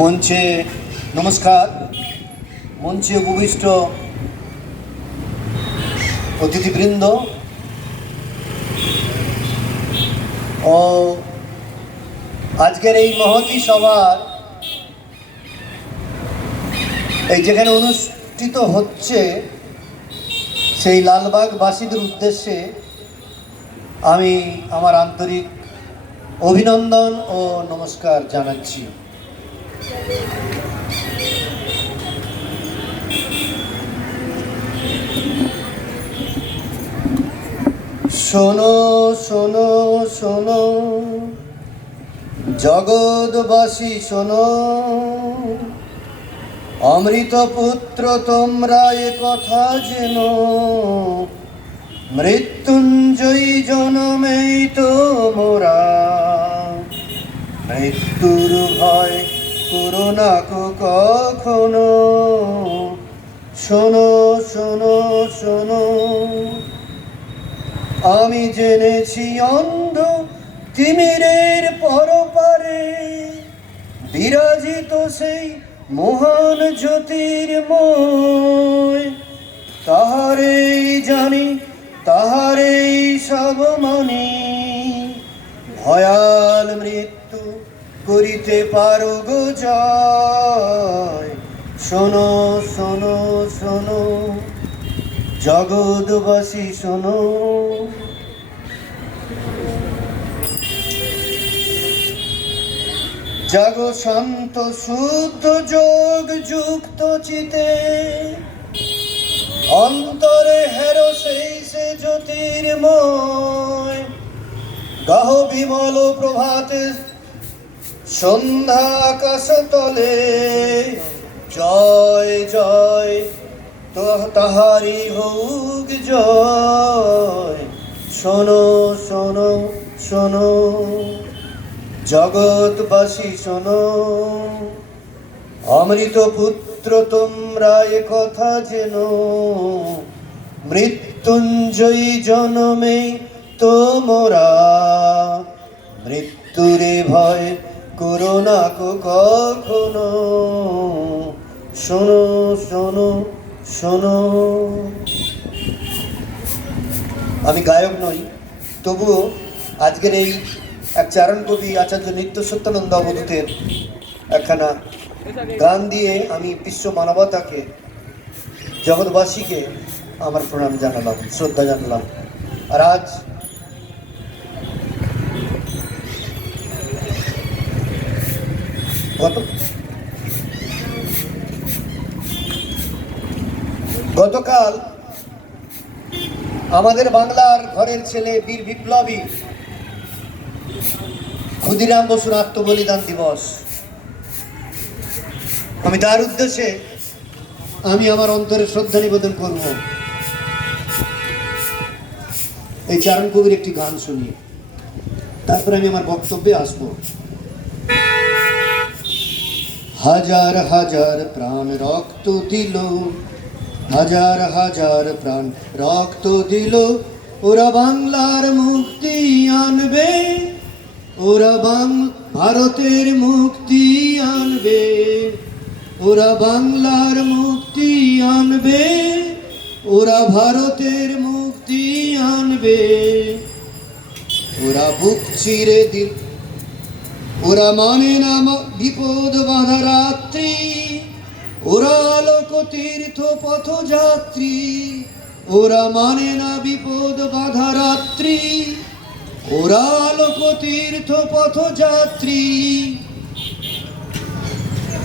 মঞ্চে নমস্কার। মঞ্চে উপবিষ্ট অতিথিবৃন্দ ও আজকের এই মহতী সভার এই যেখানে অনুষ্ঠিত হচ্ছে সেই লালবাগবাসীদের উদ্দেশ্যে আমি আমার আন্তরিক অভিনন্দন ও নমস্কার জানাচ্ছি। শোনো শোনো শোনো জগৎবাসী শোনো, অমৃত পুত্র তোমরা এ কথা যেন, মৃত্যুঞ্জয়ী জনমেই তো মোরা, মৃত্যুর ভয় করো না কখনো। শোনো শোনো শোনো, আমি জেনেছি অন্ধ তিমিরের পরপারে বিরাজিত সেই মহান জ্যোতির্ময়, তাহারেই জানি তাহারেই সব মানি, ভয়াল মৃত্যু করিতে পারো গো জয়। শোনো শোনো শোনো জগৎবাসী শোনো, জাগো শান্ত শুদ্ধ যোগ যুক্ত চিতে, অন্তরে হেরো সেই সে জ্যোতির্ময়, গাহ বিমল প্রভাতে সন্ধ্যা আকাশ তলে, জয় জয় তাহারি হোক জয়। শোনো শোনো শোনো জগৎবাসী শোনো, অমৃত পুত্র তোমরা এ কথা যেন, মৃত্যুঞ্জয়ী জনমে তোমরা, মৃত্যুরে ভয় করো না কখনো। শোনো শোনো শোনো। আমি গায়ক নই, তবুও আজকের এই এক চারণ কবি আচার্য নিত্য সত্যানন্দ অবধূতের একখানা গান দিয়ে আমি বিশ্ব মানবতাকে, জগৎবাসীকে আমার প্রণাম জানালাম, শ্রদ্ধা জানালাম। আর আজ গতকাল আমাদের বাংলার ঘরের ছেলে বীর বিপ্লবী ক্ষুদিরাম বসুর আত্মবলিদান দিবস। আমি তার উদ্দেশ্যে আমি আমার অন্তরে শ্রদ্ধা নিবেদন করব। এই চারণ কবির একটি গান শুনিয়ে তারপরে আমি আমার বক্তব্যে আসব। হাজার হাজার প্রাণ রক্ত দিল, হাজার হাজার প্রাণ রক্ত দিল, ওরা বাংলার মুক্তি আনবে, ওরা ভারতের মুক্তি আনবে, ওরা বাংলার মুক্তি আনবে, ওরা ভারতের মুক্তি আনবে। ওরা বুক চিরে দিল, ওরা মানে না বিপদ বাঁধা রাত্রি, ওরা আলোক তীর্থ পথযাত্রী, ওরা মানে না বিপদ বাঁধা রাত্রি, ওরা আলোক তীর্থ পথযাত্রী।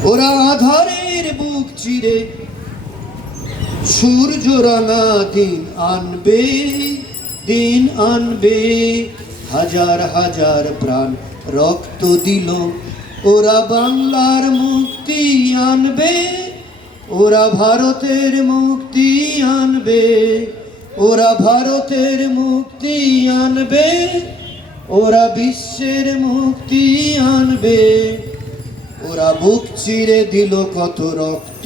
ওরা আধারের বুক চিরে সূর্য রাঙা দিন আনবে, দিন আনবে। হাজার হাজার প্রাণ রক্ত দিল, ওরা বাংলার মুক্তি আনবে, ওরা ভারতের মুক্তি আনবে, ওরা ভারতের মুক্তি আনবে, ওরা বিশ্বের মুক্তি আনবে। ওরা বুক চিরে দিল কত রক্ত,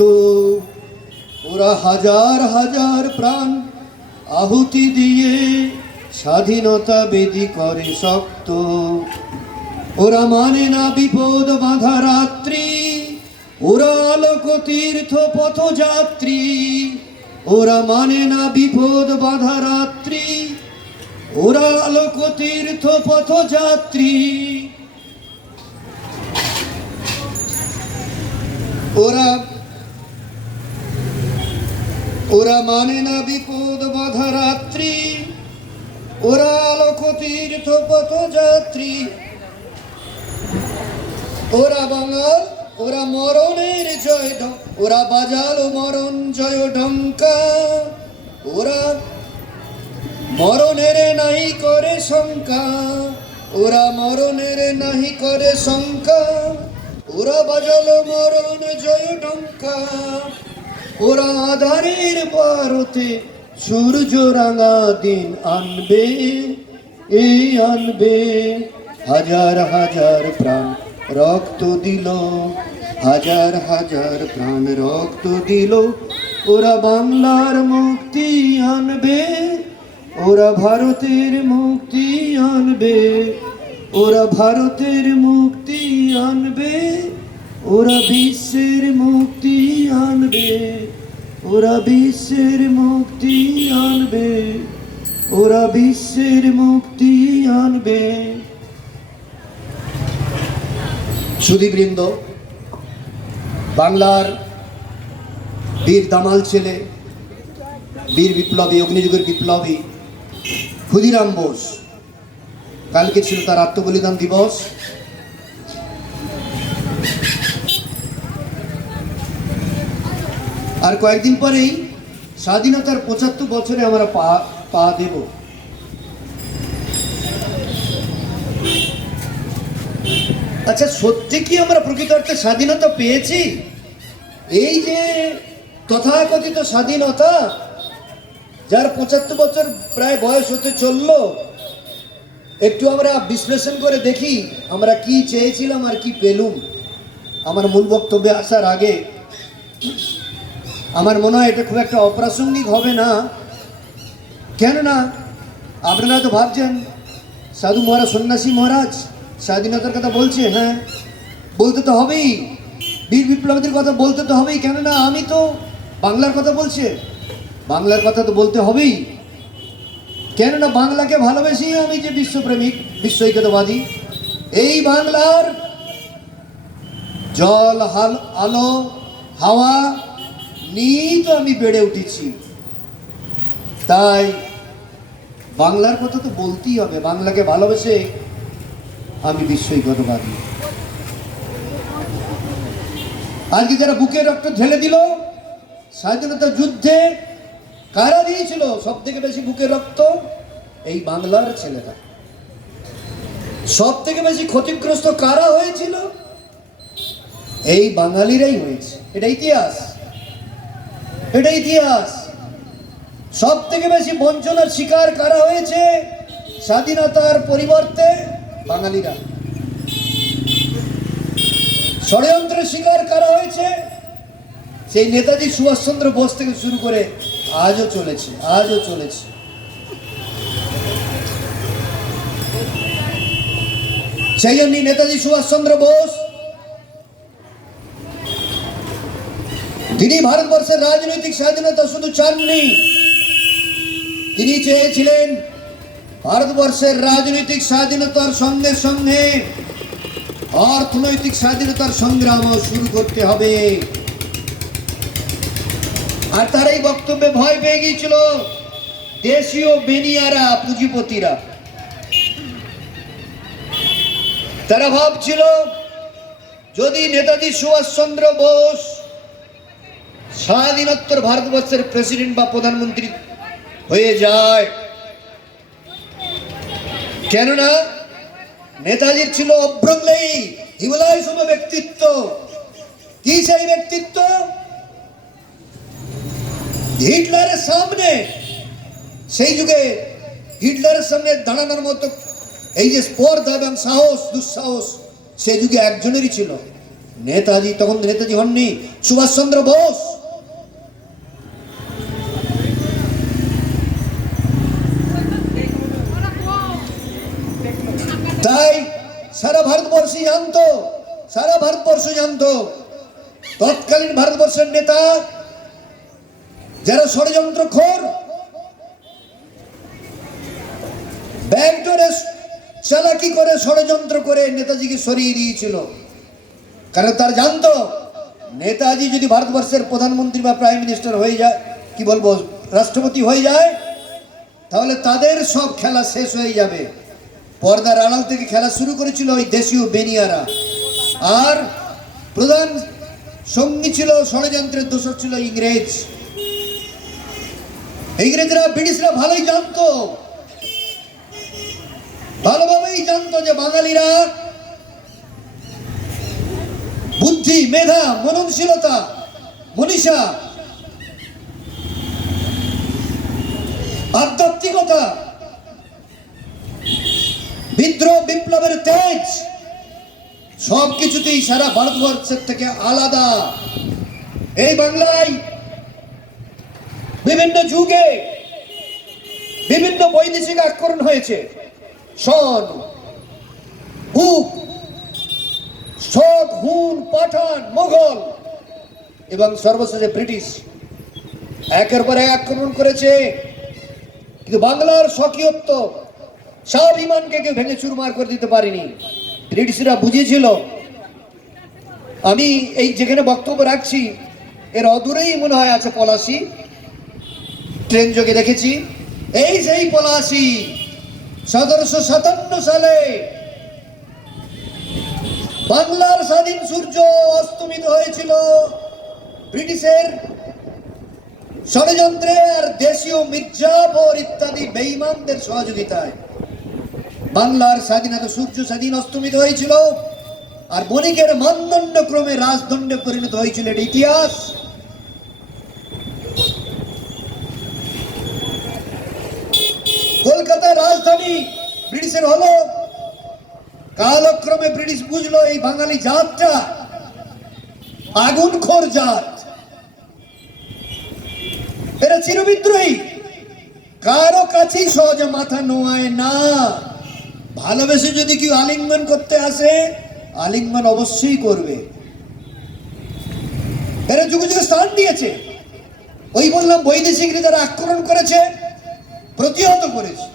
ওরা হাজার হাজার প্রাণ আহুতি দিয়ে স্বাধীনতা বেদি করে শক্ত। ওরা মানে না বিপদ বাঁধা রাত্রি, ওরা আলোক তীর্থ পথযাত্রী, ওরা মানে না বিপদ বাধা রাত্রি। ওরা আলোক তীর্থ পথযাত্রী, ওরা ওরা মানে না বিপদ বাধা রাত্রি। ওরা আলোক তীর্থ পথযাত্রী, ওরা বাঙাল, ওরা মরণের জয়, ওরা বাজালো মরণ জয় ডঙ্কা। ওরা মরণের নাহি করে শঙ্কা, ওরা মরণের নাহি করে শঙ্কা। ওরা বাজালো মরণ জয় ডঙ্কা। ওরা আধারের পারতে সূর্য রাঙা দিন আনবে, এই আনবে। হাজার হাজার প্রাণ রক্ত দিল, হাজার হাজার প্রাণ রক্ত দিল। ওরা বাংলার মুক্তি আনবে, ওরা ভারতের মুক্তি আনবে, ওরা ভারতের মুক্তি আনবে। ওরা বিশ্বের মুক্তি আনবে, ওরা বিশ্বের মুক্তি আনবে, ওরা বিশ্বের মুক্তি আনবে। সুধীবৃন্দ, বাংলার বীর দামাল ছেলে, বীর বিপ্লবী, অগ্নিযুগের বিপ্লবী ক্ষুদিরাম বোস, কালকে ছিল তার আত্মবলিদান দিবস। আর কয়েকদিন পরেই স্বাধীনতার ৭৫ বছরে আমরা পা দেব। আচ্ছা, সত্যি কি আমরা প্রকৃত অর্থে স্বাধীনতা পেয়েছি? এই যে তথাকথিত স্বাধীনতা, যার ৭৫ বছর প্রায় বয়স হতে চলল, একটু আমরা বিশ্লেষণ করে দেখি আমরা কি চেয়েছিলাম আর কি পেলুম। আমার মূল বক্তব্যে আসার আগে আমার মনে হয় এটা খুব একটা অপ্রাসঙ্গিক হবে না। কেননা আপনারা তো ভাবছেন সাধু মহারাজ, সন্ন্যাসী মহারাজ স্বাধীনতার কথা বলছে। হ্যাঁ, বলতে তো হবেই, বীর বিপ্লবীদের কথা বলতে তো হবেই। কেননা আমি তো বাংলার কথা বলছি, বাংলার কথা তো বলতে হবেই। কেননা বাংলাকে ভালোবেসেই আমি যে বিশ্বপ্রেমিক, বিশ্ব ঐক্যতাবাদী। এই বাংলার জল, আলো, হাওয়া নিয়ে তো আমি বেড়ে উঠেছি। তাই বাংলার কথা তো বলতেই হবে। বাংলাকে ভালোবেসে আমি বিশ্ব ঐক্যতাবাদী। আজকে যারা বুকে রক্ত ঢেলে দিল স্বাধীনতা যুদ্ধে, কারা দিয়েছিল সব থেকে বেশি বুকে রক্ত? এই বাংলার ছেলেরা। সব থেকে বেশি ক্ষতিগ্রস্ত কারা হয়েছিল? এই বাঙালিরাই হয়েছে। এটা ইতিহাস, এটা ইতিহাস। সব থেকে বেশি বঞ্চনার শিকার কারা হয়েছে স্বাধীনতার পরিবর্তে? বাঙালিরা। ষড়যন্ত্রের শিকার কারা হয়েছে? সেই নেতাজি সুভাষচন্দ্র বোস থেকে শুরু করে আজও চলেছে, আজও চলেছে। সেই জন্যই নেতাজি সুভাষচন্দ্র বোস, তিনি ভারতবর্ষের রাজনৈতিক স্বাধীনতা শুধু চাননি, তিনি চেয়েছিলেন ভারতবর্ষের রাজনৈতিক স্বাধীনতার সঙ্গে সঙ্গে অর্থনৈতিক স্বাধীনতার সংগ্রামও শুরু করতে হবে। আর তার এই বক্তব্যে ভয় পেয়ে গিয়েছিল দেশীয় বেনিয়ারা, পুঁজিপতিরা। তারা ভাবছিল যদি নেতাজি সুভাষচন্দ্র বোস স্বাধীনোত্তর ভারতবর্ষের প্রেসিডেন্ট বা প্রধানমন্ত্রী হয়ে যায়, কেননা নেতাজির ছিল অভ্রংলেই হিমালয় সম ব্যক্তিত্ব। কি সেই ব্যক্তিত্ব? হিটলারের সামনে, সেই যুগে হিটলারের সামনে দাঁড়ানোর মতো এই যে স্পর্ধা এবং সাহস, দুঃসাহস সে যুগে একজনেরই ছিল, নেতাজি। তখন নেতাজি হননি, সুভাষচন্দ্র বোস। তাই সারা ভারতবর্ষ জানতো তৎকালীন ভারতবর্ষের নেতা যারা ষড়যন্ত্রখোর, ব্যাকডোরে চালাকি করে ষড়যন্ত্র করে নেতাজিকে সরিয়ে দিয়েছিল। কারণ তার জানতো নেতাজি যদি ভারতবর্ষের প্রধানমন্ত্রী বা প্রাইম মিনিস্টার হয়ে যায়, কি বলবো, রাষ্ট্রপতি হয়ে যায়, তাহলে তাদের সব খেলা শেষ হয়ে যাবে। পর্দার আড়াল থেকে খেলা শুরু করেছিল ওই দেশীয় বেনিয়ারা, আর প্রধান সঙ্গী ছিল, ষড়যন্ত্রের দোষর ছিল ইংরেজ। ইংরেজরা, ব্রিটিশরা ভালোই জানতো, ভালোভাবেই জানতো যে বাঙালিরা বুদ্ধি, মেধা, মননশীলতা, মনীষা, আধ্যাত্মিকতা, বিদ্রোহ বিপ্লবের তেজ সবকিছুতেই সারা ভারতবর্ষের থেকে আলাদা। এই বাংলায় বিভিন্ন যুগে বিভিন্ন বৈদেশিক আক্রমণ হয়েছে। শন, হুক, শক, হুন, পাঠান, মোগল এবং সর্বশেষে ব্রিটিশ একের পর এক আক্রমণ করেছে। কিন্তু বাংলার স্বকীয়ত্ব, স্বাভিমানকে কেউ ভেঙে চুরমার করে দিতে পারেনি। ব্রিটিশরা বুঝেছিল, আমি এই যেখানে বক্তব্য রাখছি এর অদূরেই মনে হয় আছে পলাশী, ট্রেন যোগে দেখেছি। এই সেই পলাশী 1757 সালে বাংলার স্বাধীন সূর্য অস্তমিত হয়েছিল ব্রিটিশের ষড়যন্ত্রে আর দেশীয় মির্জাফর ইত্যাদি বেঈমানদের সহযোগিতায়। বাংলার স্বাধীনতা সূর্য স্বাধীন অস্তমিত হয়েছিল, আর বণিকের মানদণ্ড ক্রমে রাজদণ্ডে পরিণত হয়েছিল। এটা ইতিহাস। কলকাতার রাজধানী ব্রিটিশের হলো, কালক্রমে ব্রিটিশ বুঝলো এই বাঙালি জাতটা আগুনখোর জাত, এরা চিরবিদ্রোহী, কারো কাছেই সহজে মাথা নোয়ায় না। ভালোবেসে যদি কেউ আলিঙ্গন করতে আসে, আলিঙ্গন অবশ্যই করবে। এরা যুগে যুগে স্থান দিয়েছে। ওই বললাম বৈদেশিকরা যারা আক্রমণ করেছে, প্রতিহত করেছে,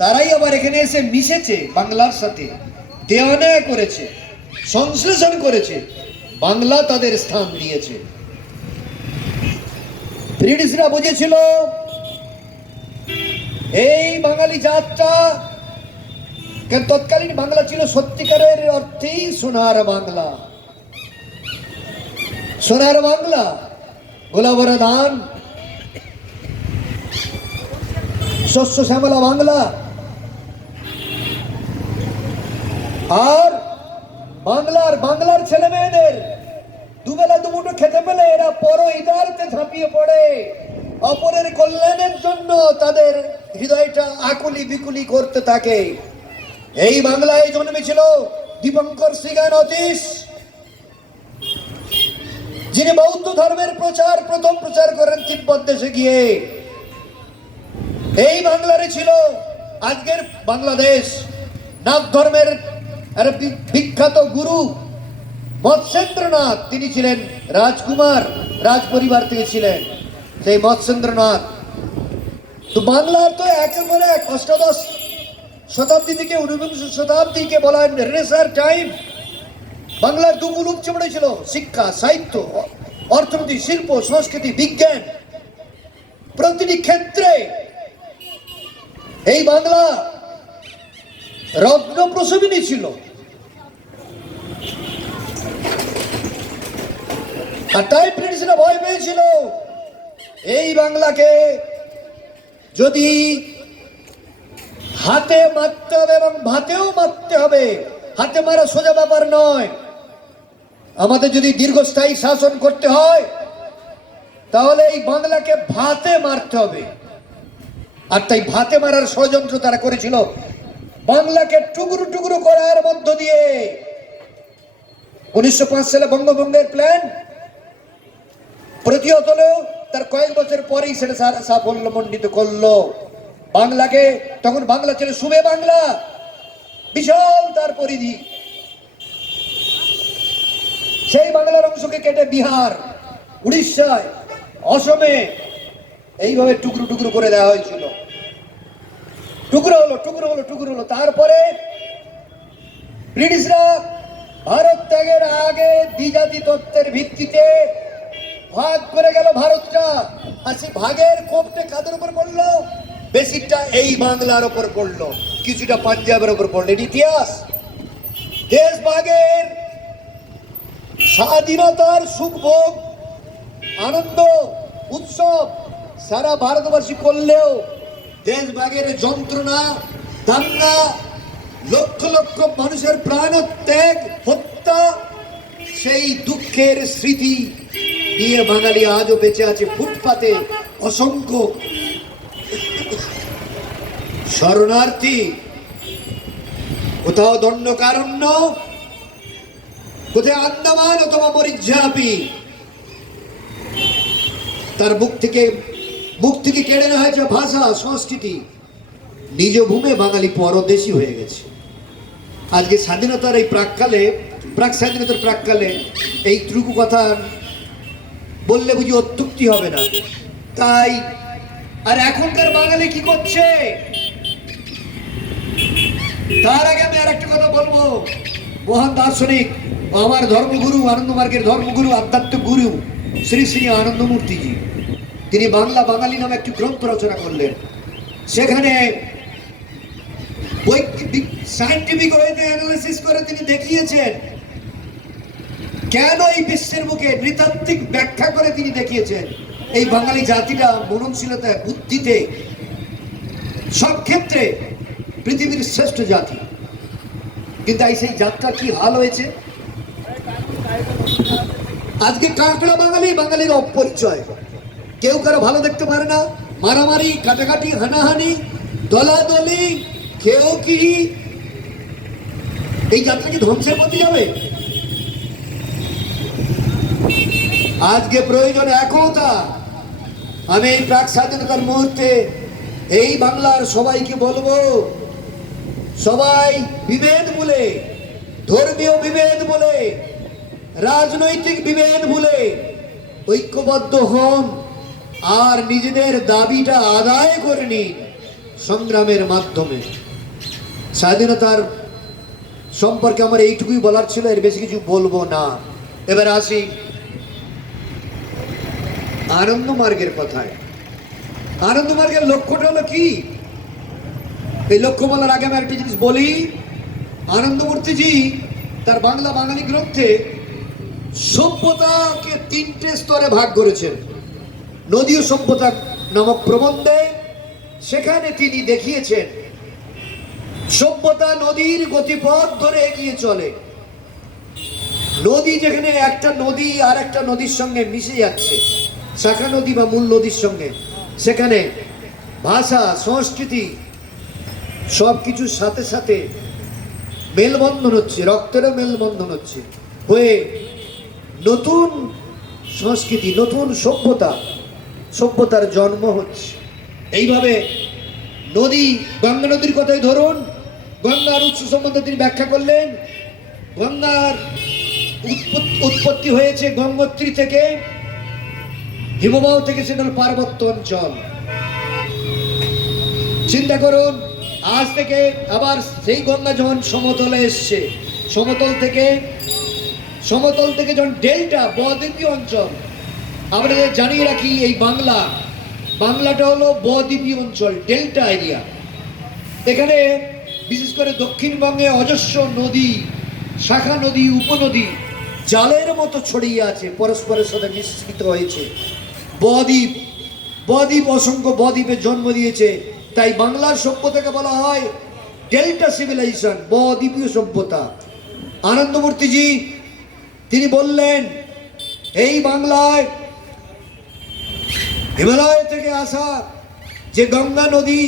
তারাই আবার এখানে এসে মিশেছে বাংলার সাথে, দেওয়ানা করেছে, সংশ্লেষণ করেছে, বাংলা তাদের স্থান দিয়েছে। ব্রিটিশরা বুঝেছিল এই বাঙালি জাতটা, তৎকালীন বাংলা ছিল সত্যিকারের অর্থেই সোনার বাংলা। সোনার বাংলা, গোলাভরা ধান, শস্য শ্যামলা বাংলা। আর বাংলার ছেলে মেয়েদের দুবেলা দুমুঠো খেতে পেলে এরা পর ইদারতে ঝাঁপিয়ে পড়ে, অপরের কল্যাণের জন্য তাদের হৃদয়টা আকুলি বিকুলি করতে থাকে। এই বাংলায় জন্মেছিল দীপঙ্কর শ্রীজ্ঞান অতীশ, যিনি বৌদ্ধ ধর্মের প্রথম প্রচার করেন তিব্বত দেশে গিয়ে। এই বাংলারে ছিল আজকের বাংলাদেশ। নাথ ধর্মের বিখ্যাত গুরু মৎস্যেন্দ্রনাথ, তিনি ছিলেন রাজকুমার, রাজ পরিবার থেকে ছিলেন সেই মৎস্যেন্দ্রনাথ। তো বাংলার তো একের পর এক অষ্টাদশ শতাব্দী থেকে 19 শতাব্দীকে বলা হয় রেনেসাঁর টাইম। বাংলার দুগুল উপচে পড়েছিল শিক্ষা, সাহিত্য, অর্থনীতি, শিল্প, সংস্কৃতি, বিজ্ঞান, প্রতিটি ক্ষেত্রে এই বাংলা রত্ন প্রসবিনী ছিল। আর তাই ব্রিটিশরা ভয় পেয়েছিল এই বাংলাকে যদি হাতে মারতে হবে এবং ভাতেও মারতে হবে। হাতে মারা সোজা ব্যাপার নয়। আমাদের যদি দীর্ঘস্থায়ী শাসন করতে হয় তাহলে এই বাংলাকে ভাতে মারতে হবে। আর তাই ভাতে মারার ষড়যন্ত্র তারা করেছিল, বাংলাকে টুকরো টুকরো করার মধ্য দিয়ে। 1905 সালে বঙ্গভঙ্গের প্ল্যান প্রতিহত হলেও তার কয়েক বছর পরেই সেটা সাফল্য মণ্ডিত করলো। বাংলাকে তখন বাংলা ছিল সুবে বাংলা, বিশাল তার পরিধি। সেই বাংলার অংশকে কেটে বিহার, উড়িষ্যায়, অসমে এইভাবে টুকরো টুকরো করে দেওয়া হয়েছিল। টুকরো হলো টুকরো হলো টুকরো হলো। তারপরে ব্রিটিশরা ভারত ত্যাগের আগে দ্বিজাতি তত্ত্বের ভিত্তিতে ভাগ করে গেল ভারতটা। আর সেই ভাগের কোপটা কাদের উপর পড়লো? বেশিরটা এই বাংলার উপর পড়লো, কিছুটা পাঞ্জাবের উপর পড়লো। ইতিহাস। দেশ ভাগের স্বাধীনতার সুখ ভোগ, আনন্দ, উৎসব সারা ভারতবাসী করলেও দেশ ভাগের যন্ত্রণা, দাঙ্গা, লক্ষ লক্ষ মানুষের প্রাণত্যাগ, হত্যা, সেই দুঃখের স্মৃতি নিয়ে বাঙালি আজও বেঁচে আছে। ফুটপাতে অসংখ্য শরণার্থী, কোথাও দণ্ডকারণ্য, কোথায় আন্দামান অথবা মরিজ্জাপি, তার মুখ থেকে কেড়ে নেওয়া হয়েছে ভাষা, সংস্কৃতি। নিজ ভূমে বাঙালি পরদেশী হয়ে গেছে। আজকে স্বাধীনতার এই প্রাক স্বাধীনতার প্রাককালে এইটুকু কথা বললে বুঝি অত্যুক্তি হবে না। তাই আর এখনকার বাঙালি কি করছে? তার আগে আমি আর একটা কথা বলবো। মহান দার্শনিক, আমার ধর্মগুরু, আনন্দমার্গের ধর্মগুরু, আধ্যাত্মিক গুরু শ্রী শ্রী আনন্দমূর্তিজি, তিনি বাংলা বাঙালি নামে একটি গ্রন্থ রচনা করলেন। সেখানে সায়েন্টিফিক ওয়েতে অ্যানালিসিস করে তিনি দেখিয়েছেন কেন এই বিশ্বের বুকে, নৃতাত্ত্বিক ব্যাখ্যা করে তিনি দেখিয়েছেন এই বাঙালি জাতিটা মননশীলতায়, বুদ্ধিতে, সব ক্ষেত্রে পৃথিবীর শ্রেষ্ঠ জাতি। কিন্তু এই সেই জাতটা কি হাল হয়েছে? আজকে কাঁকড়া বাঙালি, বাঙালির অপরিচয়। কেউ কারো ভালো দেখতে পারে না, মারামারি, কাটাকাটি, হানাহানি, দলাদলি, কেউ কি এই যাত্রা কি ধ্বংসের পথে যাবে? আজকে প্রয়োজন একতা। আমি এই প্রাক স্বাধীনতার মুহূর্তে এই বাংলার সবাইকে বলবো, সবাই বিভেদ ভুলে, ধর্মীয় বিভেদ বলে, রাজনৈতিক বিভেদ ভুলে ঐক্যবদ্ধ হন আর নিজেদের দাবিটা আদায় করে নিন সংগ্রামের মাধ্যমে। স্বাধীনতার সম্পর্কে আমার এইটুকুই বলার ছিল, এর বেশি কিছু বলবো না। এবার আসি আনন্দমার্গের কথায়। আনন্দমার্গের লক্ষ্যটা হলো কি? এই লক্ষ্য বলার আগে আমি একটা জিনিস বলি। আনন্দমূর্তিজি তার বাংলা বাঙালি গ্রন্থে সভ্যতাকে তিনটে স্তরে ভাগ করেছেন। নদীয় সভ্যতা নামক প্রবন্ধে সেখানে তিনি দেখিয়েছেন সভ্যতা নদীর গতিপথ ধরে এগিয়ে চলে। নদী যেখানে একটা নদী আর একটা নদীর সঙ্গে মিশে যাচ্ছে, শাখা নদী বা মূল নদীর সঙ্গে, সেখানে ভাষা, সংস্কৃতি সব কিছুর সাথে সাথে মেলবন্ধন হচ্ছে, রক্তেরও মেলবন্ধন হচ্ছে, হয়ে নতুন সংস্কৃতি, নতুন সভ্যতার জন্ম হচ্ছে। এইভাবে নদী, গঙ্গা নদীর কথাই ধরুন। গঙ্গার উৎস সম্বন্ধে তিনি ব্যাখ্যা করলেন। গঙ্গার উৎপত্তি হয়েছে গঙ্গোত্রী থেকে, হিমবাহ থেকে, সেটা হল পার্বত্য অঞ্চল। চিন্তা করুন, আজ থেকে আবার সেই গঙ্গা যখন সমতলে এসছে, সমতল থেকে যখন ডেল্টা, বদ্বীপীয় অঞ্চল, আমরা জানিয়ে রাখি এই বাংলাটা হলো বদ্বীপীয় অঞ্চল, ডেল্টা এরিয়া। এখানে বিশেষ করে দক্ষিণবঙ্গে অজস্র নদী, শাখা নদী, উপনদী জালের মতো ছড়িয়ে আছে, পরস্পরের সাথে মিশ্রিত হয়েছে। বদ্বীপ অসংখ্য বদ্বীপের জন্ম দিয়েছে। তাই বাংলার সভ্যতাকে বলা হয় ডেল্টা সিভিলাইজেশন, বদ্বীপীয় সভ্যতা। আনন্দমূর্তিজি তিনি বললেন এই বাংলায় হিমালয় থেকে আসা যে গঙ্গা নদী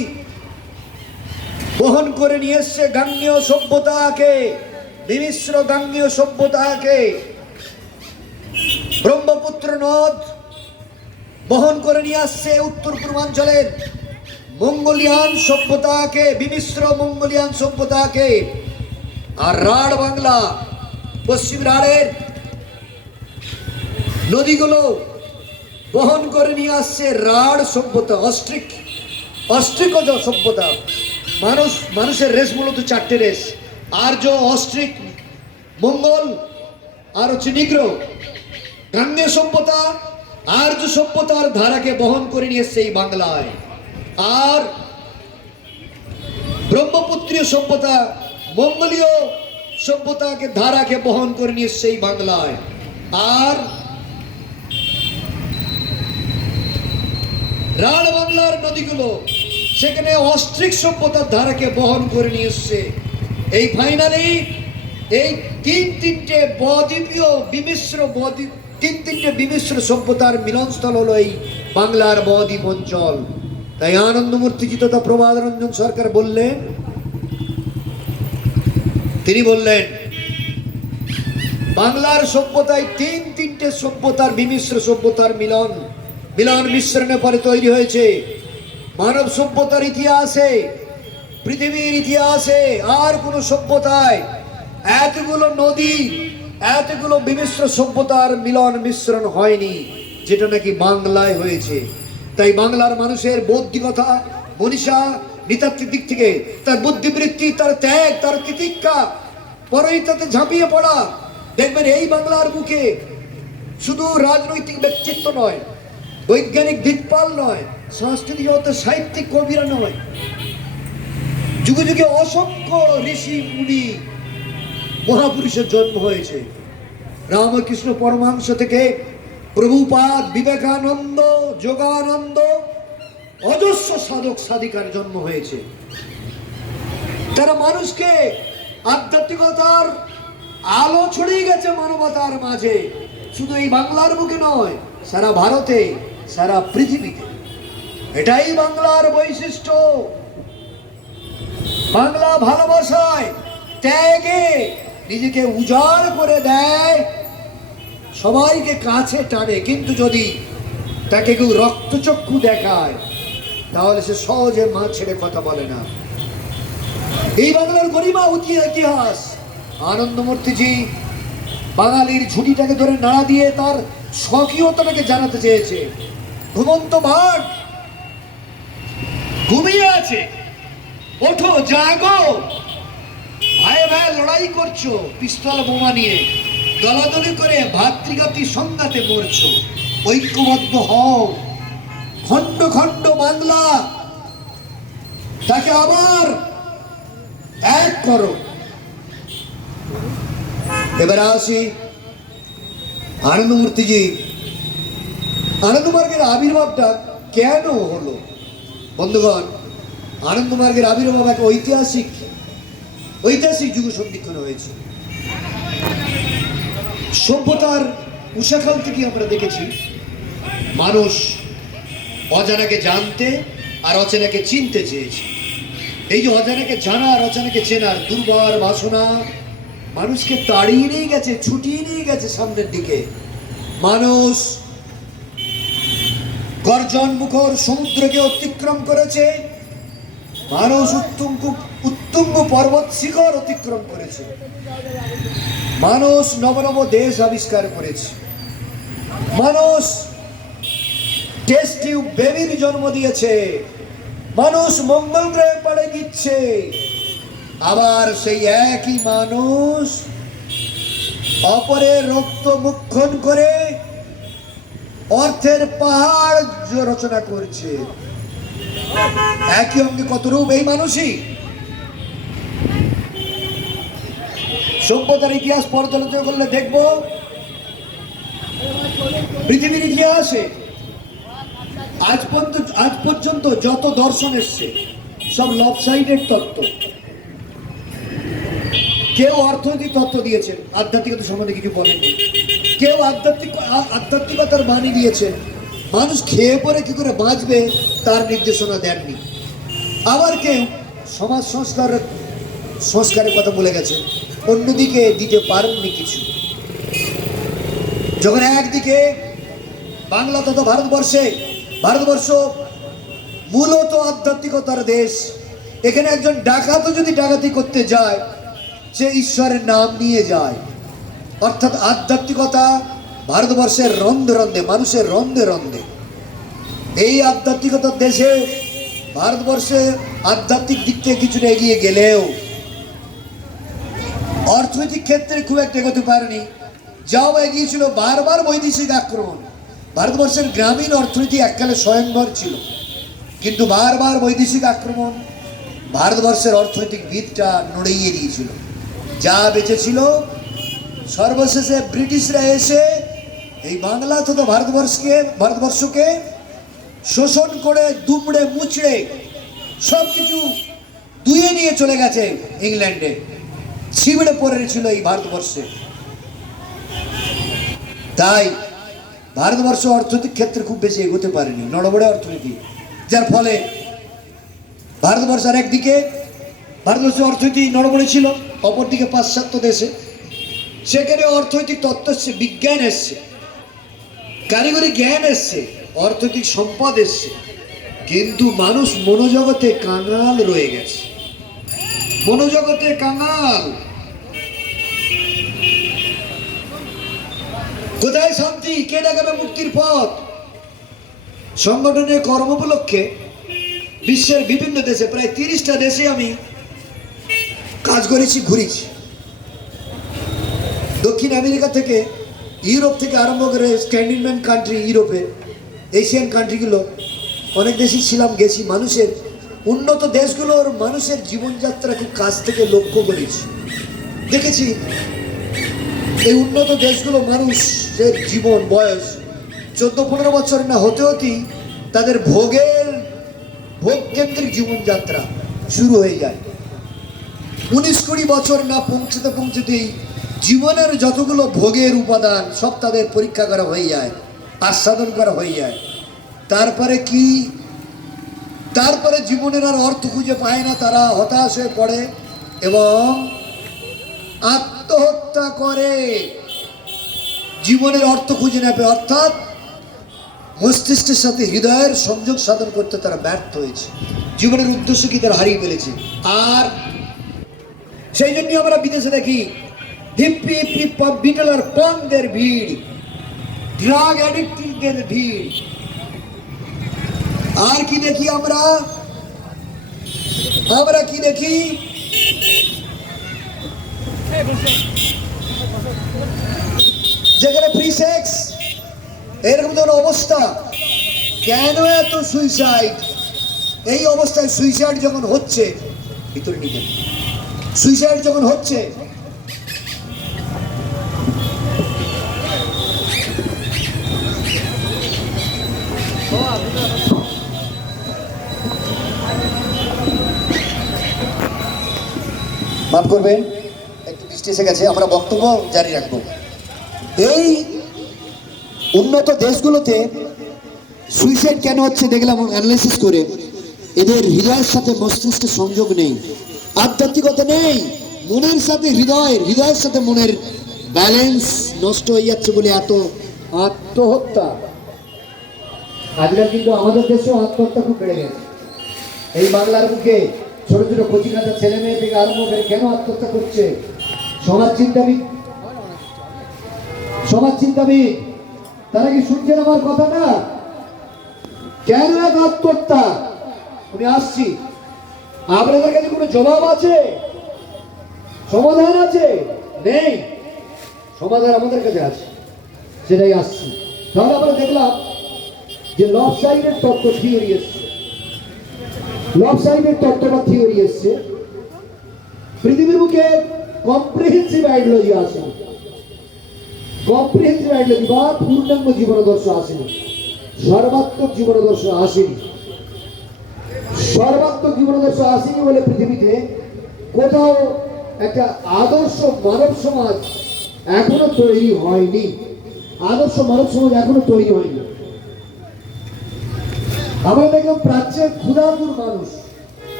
বহন করে নিয়ে এসছে গাঙ্গেয় সভ্যতাকে, বিমিশ্র গাঙ্গেয় সভ্যতাকে, ব্রহ্মপুত্র নদ বহন করে নিয়ে আসছে উত্তর পূর্বাঞ্চলের মঙ্গোলিয়ান সভ্যতাকে, বিমিশ্র মঙ্গোলিয়ান সভ্যতাকে। আর রাঢ় বাংলা, পশ্চিম রাঢ়ের নদীগুলো বহন করে নিয়ে আসছে রাঢ় সভ্যতা, অস্ট্রিকজ সভ্যতা। মানুষের রেস মূলত চারটে রেস: আর্য, অস্ট্রিক, মঙ্গল, আর হচ্ছে নিগ্র। গাঙ্গেয় সভ্যতা আর্য সভ্যতার ধারাকে বহন করে নিয়ে এসছে এই বাংলায়, আর ব্রহ্মপুত্রীয় সভ্যতা মঙ্গলীয় সভ্যতাকে ধারাকে বহন করে নিয়ে এসছে এই বাংলায়, আর রাঢ় বাংলার নদীগুলো সেখানে অস্ট্রিক সভ্যতার ধারাকে বহন করে নিয়ে এসছে। এই ফাইনালি এই তিনটে বিমিশ্র সভ্যতার মিলনস্থল হলো এই বাংলার বদ্বীপ অঞ্চল। তাই আনন্দমূর্তিজি তথা প্রভাত রঞ্জন সরকার তিনি বললেন বাংলার সভ্যতায় তিনটে সভ্যতার বিমিশ্র সভ্যতার মিলন মিশ্রণের পরে তৈরি হয়েছে মানব সভ্যতার ইতিহাসে, পৃথিবীর ইতিহাসে আর কোন সভ্যতায় এতগুলো নদী, এতগুলো বিমিশ্র সভ্যতার মিশ্রণ হয়নি, যেটা নাকি বাংলায় হয়েছে। তাই বাংলার মানুষের বৌদ্ধিকতা, মনীষা, নৃতাত্ত্বিক দিক থেকে তার বুদ্ধিবৃত্তি, তার ত্যাগ, তার তিতিক্ষা, পরহিতাতে ঝাঁপিয়ে পড়া, দেখবেন এই বাংলার বুকে শুধু রাজনৈতিক ব্যক্তিত্ব নয়, বৈজ্ঞানিক দিকপাল নয়, সাংস্কৃতিক সাহিত্যিক কবিরা নয়, যুগে যুগে অসংখ্য ঋষি মুনি মহাপুরুষের জন্ম হয়েছে। রামকৃষ্ণ পরমহংস থেকে প্রভুপাদ, বিবেকানন্দ, যোগানন্দ, অজস্র সাধক সাধিকার জন্ম হয়েছে। তারা মানুষকে আধ্যাত্মিকতার আলো ছড়িয়ে গেছে মানবতার মাঝে, শুধু এই বাংলার বুকে নয়, সারা ভারতে, সারা পৃথিবীতে। এটাই বাংলার বৈশিষ্ট্য। বাংলা ভালোবাসায়, ত্যাগে নিজেকে উজাড় করে দেয়, সবাইকে কাছে টানে, কিন্তু যদি তাকে কেউ রক্তচক্ষু দেখায় তাহলে সে সহজে মা ছেড়ে কথা বলে না। এই বাংলার গরিমা ইতিহাস আনন্দমূর্তিজি বাঙালির ঝুঁটিটাকে ধরে নাড়া দিয়ে তার স্বকীয়তাটাকে জানাতে চেয়েছে। ঘুমন্ত ভাট ঘুমিয়ে আছে, ওঠো, জাগো, ভাই ভাই লড়াই করছো পিস্তল বোমা নিয়ে, দলাদলি করে ভাতৃঘাতী সংঘাতে মরছো, ঐক্যবদ্ধ হও, খণ্ড খণ্ড বাংলা তাকে আবার এক করো। এবার আসি আনন্দমূর্তিজি, আনন্দমার্গের আবির্ভাবটা কেন হলো? বন্ধুগণ, আনন্দমার্গের আবির্ভাব এক ঐতিহাসিক যুগ সন্ধিক্ষণ হয়েছে। সভ্যতার উষাকাল থেকে আমরা দেখেছি মানুষ অজানাকে জানতে আর অচেনাকে চিনতে চেয়েছে। এই যে অজানাকে জানা আর অজানাকে চেনার দুর্বার বাসনা মানুষকে তাড়িয়ে নিয়ে গেছে, ছুটিয়ে নিয়ে গেছে সামনের দিকে। মানুষ গর্জন মুখর সমুদ্রকে অতিক্রম করেছে, মানুষ উত্তুঙ্গ পর্বত শিখর অতিক্রম করেছে, মানুষ নব নব দেশ আবিষ্কার করেছে, মানুষ টেস্ট টিউব বেবির জন্ম দিয়েছে, মানুষ মঙ্গল গ্রহে পাড়ি দিচ্ছে। আবার সেই একই মানুষ অপরের রক্ত মুক্ষণ করে অর্থের পাহাড় রচনা করছে। একই অঙ্গে কত রূপ এই মানুষই। সভ্যতার ইতিহাস পর্যালোচনা করলে দেখব পৃথিবীর ইতিহাসে আজ পর্যন্ত যত দর্শন এসছে সব লবসাইডের তত্ত্ব। কেউ অর্থনৈতিক তত্ত্ব দিয়েছেন, আধ্যাত্মিকতা সম্বন্ধে কিছু বলেননি। কেউ আধ্যাত্মিকতার বাণী দিয়েছেন, মানুষ খেয়ে পরে কি করে বাঁচবে তার নির্দেশনা দেননি। আবার কেউ সমাজ সংস্কারের কথা বলে গেছেন, অন্যদিকে দিতে পারেননি কিছু। যখন একদিকে বাংলা তথা ভারতবর্ষ মূলত আধ্যাত্মিকতার দেশ, এখানে একজন ডাকাতও যদি ডাকাতি করতে যায় সে ঈশ্বরের নাম নিয়ে যায়, অর্থাৎ আধ্যাত্মিকতা ভারতবর্ষের রন্ধে রন্ধে, মানুষের রন্ধে রন্ধে এই আধ্যাত্মিকতার দেশে ভারতবর্ষে আধ্যাত্মিক দিক থেকে কিছুটা এগিয়ে গেলেও অর্থনৈতিক ক্ষেত্রে খুব একটা এগোতে পারেনি। যাও এগিয়েছিল বারবার বৈদেশিক আক্রমণ। ভারতবর্ষের গ্রামীণ অর্থনীতি এককালে স্বয়ংভর ছিল, কিন্তু বারবার বৈদেশিক আক্রমণ ভারতবর্ষের অর্থনৈতিক ভিতটা নড়িয়ে দিয়েছিল। যা বেঁচেছিল সর্বশেষে ব্রিটিশরা এসে এই বাংলা তথা ভারতবর্ষকে শোষণ করে দুমড়ে মুচড়ে সব কিছু ধুয়ে নিয়ে চলে গেছে ইংল্যান্ডে, ছিবড়ে পড়েছিল এই ভারতবর্ষে। তাই ভারতবর্ষ অর্থনৈতিক ক্ষেত্রে খুব বেশি এগোতে পারেনি, নড়বড়ে অর্থনীতি, যার ফলে ভারতবর্ষ আর একদিকে ভারতবর্ষের অর্থনীতি নড়বড়ে ছিল, অপরদিকে পাশ্চাত্য দেশে সেখানে অর্থনৈতিক তত্ত্ব এসছে, বিজ্ঞান এসছে, কারিগরি জ্ঞান এসছে, অর্থনৈতিক সম্পদ এসছে, কিন্তু মানুষ মনোজগতে কাঙাল রয়ে গেছে, মনোজগতে কাঙাল। কোথায় শান্তি? কে দেখাবে মুক্তির পথ? সংগঠনের কর্ম উপলক্ষে বিশ্বের বিভিন্ন দেশে, প্রায় 30টা দেশে আমি কাজ করেছি, ঘুরেছি। দক্ষিণ আমেরিকা থেকে, ইউরোপ থেকে আরম্ভ করে স্ক্যান্ডিনেভিয়ান কান্ট্রি, ইউরোপে এশিয়ান কান্ট্রিগুলো অনেক দেশেই ছিলাম, গেছি। মানুষের উন্নত দেশগুলোর মানুষের জীবনযাত্রা খুব কাছ থেকে লক্ষ্য করেছি, দেখেছি। এই উন্নত দেশগুলো মানুষের জীবন বয়স 14-15 বছর না হতে হতেই তাদের ভোগ কেন্দ্রিক জীবনযাত্রা শুরু হয়ে যায়। 19-20 বছর না পৌঁছতেই জীবনের যতগুলো ভোগের উপাদান সব তাদের পরীক্ষা করা হয়ে যায়, আস্বাদন করা হয়ে যায়। তারপরে জীবনের আর অর্থ খুঁজে পায় না, তারা হতাশ হয়ে পড়ে এবং আত্মহত্যা করে, জীবনের অর্থ খুঁজে নেবে। অর্থাৎ মস্তিষ্কের সাথে হৃদয়ের সংযোগ সাধন করতে তারা ব্যর্থ হয়েছে, জীবনের উদ্দেশ্য কি তারা হারিয়ে ফেলেছে। আর সেই জন্য আমরা বিদেশে দেখি হিপ্পি হিপ্পি বিটলার পংদের ভিড়, ড্রাগ অ্যাডিক্টেডদের ভিড়। আর কি দেখি আমরা কি দেখি? যেখানে ফ্রি সেক্স, এরকম ধরনের অবস্থা। কেন এত সুইসাইড? এই অবস্থায় সুইসাইড যখন হচ্ছে, ভিতরে নিয়ে সুইসাইড যখন হচ্ছে, মাফ করবেন একটু বৃষ্টি এসে গেছে, আমরা বক্তব্য জারি রাখবো। এই উন্নত দেশগুলোতে সুইসাইড কেন হচ্ছে দেখলাম অ্যানালাইসিস করে, এদের হৃদয়ের সাথে মস্তিষ্কের সংযোগ নেই, আধ্যাত্মিকতা নেই, মনের সাথে হৃদয়ের সাথে মনের ব্যালেন্স নষ্ট হয়ে যাচ্ছে বলে এত আত্মহত্যা। আজকাল কিন্তু আমাদের দেশেও আত্মহত্যা খুব বেড়ে গেছে। এই বাংলার বুকে ছোট ছোট কচিকাঁচা ছেলে মেয়ে থেকে আরম্ভ করে কেন আত্মহত্যা করছে? সমাজ চিন্তাবিদ তারা কি শুনছেন আমার কথা না? কেন এক আত্মহত্যা? আমি আসছি, আপনাদের কাছে কোনো জবাব আছে? সমাধান আছে? নেই। সমাধান আমাদের কাছে আছে, সেটাই আসছি। তাহলে আমরা দেখলাম যে লবসাইডের তত্ত্ব থিওরি এসছে, লবসাইডের তত্ত্বটা থিওরি এসছে। পৃথিবীর বুকে কম্প্রিহেন্সিভ আইডিওলজি আসেনি, কম্প্রিহেন্সিভ আইডিওলজি বা পূর্ণাঙ্গ জীবনাদর্শ আসেনি, সর্বাত্মক জীবনাদর্শ আসেনি। সর্বাত্মক জীবনাদর্শ আসেনি বলে পৃথিবীতে কোথাও একটা আদর্শ মানব সমাজ এখনো তৈরি হয়নি, আদর্শ মানব সমাজ এখনো তৈরি হয়নি। আমরা দেখলাম প্রাচ্যের ক্ষুধাতুর মানুষ,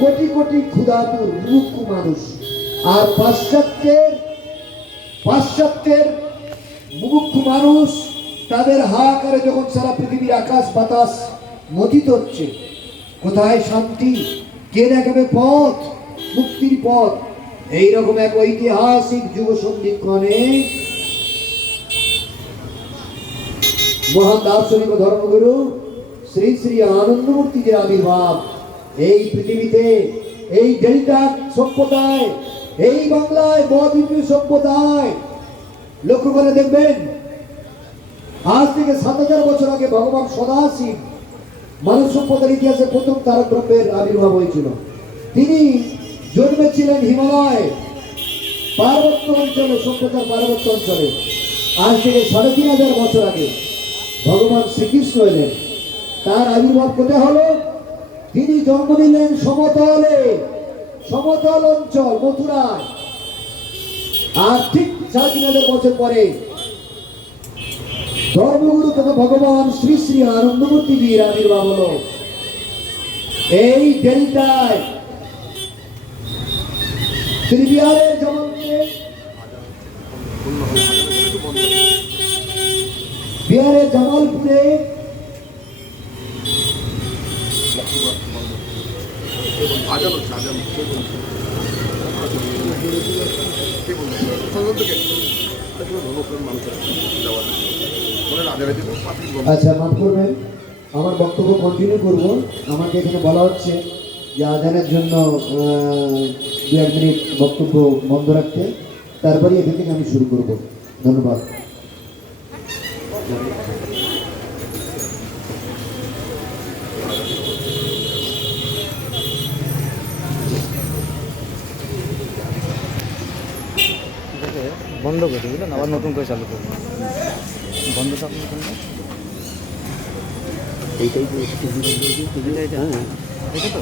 কোটি কোটি ক্ষুধাতুর মুখ্য মানুষ, আর পাশ্চাত্যের মুখ্য মানুষ তাদের হাহাকারে যখন সারা পৃথিবীর আকাশ বাতাস মথিত হচ্ছে, কোথায় শান্তি? কে দেখাবে পথ, মুক্তির পথ? এইরকম এক ঐতিহাসিক যুগ সন্ধিক্ষণে মহান দার্শনিক ও ধর্মগুরু শ্রী শ্রী আনন্দমূর্তিজির আবির্ভাব এই পৃথিবীতে, এই ডেল্টা সভ্যতায়, এই বাংলায় মহাবিন্দু সভ্যতায়। লক্ষ্য করে দেখবেন, আজ থেকে ৭,০০০ বছর আগে ভগবান সদাশিব মানব সভ্যতার ইতিহাসে প্রথম তারক ব্রহ্মের আবির্ভাব হয়েছিল। তিনি জন্মেছিলেন হিমালয় পার্বত্য অঞ্চলে, সভ্যতার পার্বত্য অঞ্চলে। আজ থেকে ৩৫০০ বছর আগে ভগবান শ্রীকৃষ্ণ এলেন। তার আবির্ভাব কোথায় হলো? তিনি জন্ম নিলেন সমতলে, সমতল অঞ্চল মথুরায়। আর ঠিক ৩৫০০ বছর পরে ধর্মগুরু তথা ভগবান শ্রী শ্রী আনন্দমূর্তিজির আবির্ভাব হলো এই ডেল্টায়। তিনি বিহারের জমালপুরে, বিহারের জামালপুরে আচ্ছা মাফ করবেন, আমার বক্তব্য কন্টিনিউ করব। আমাকে এখানে বলা হচ্ছে যে আজানের জন্য ২-১ মিনিট বক্তব্য বন্ধ রাখতে, তারপরে এখান থেকে আমি শুরু করব। ধন্যবাদ। বন্ধ করে বুঝলেন, আবার নতুন করে চালু করবো। বন্ধ থাকুন এইটাই তো, এটা তো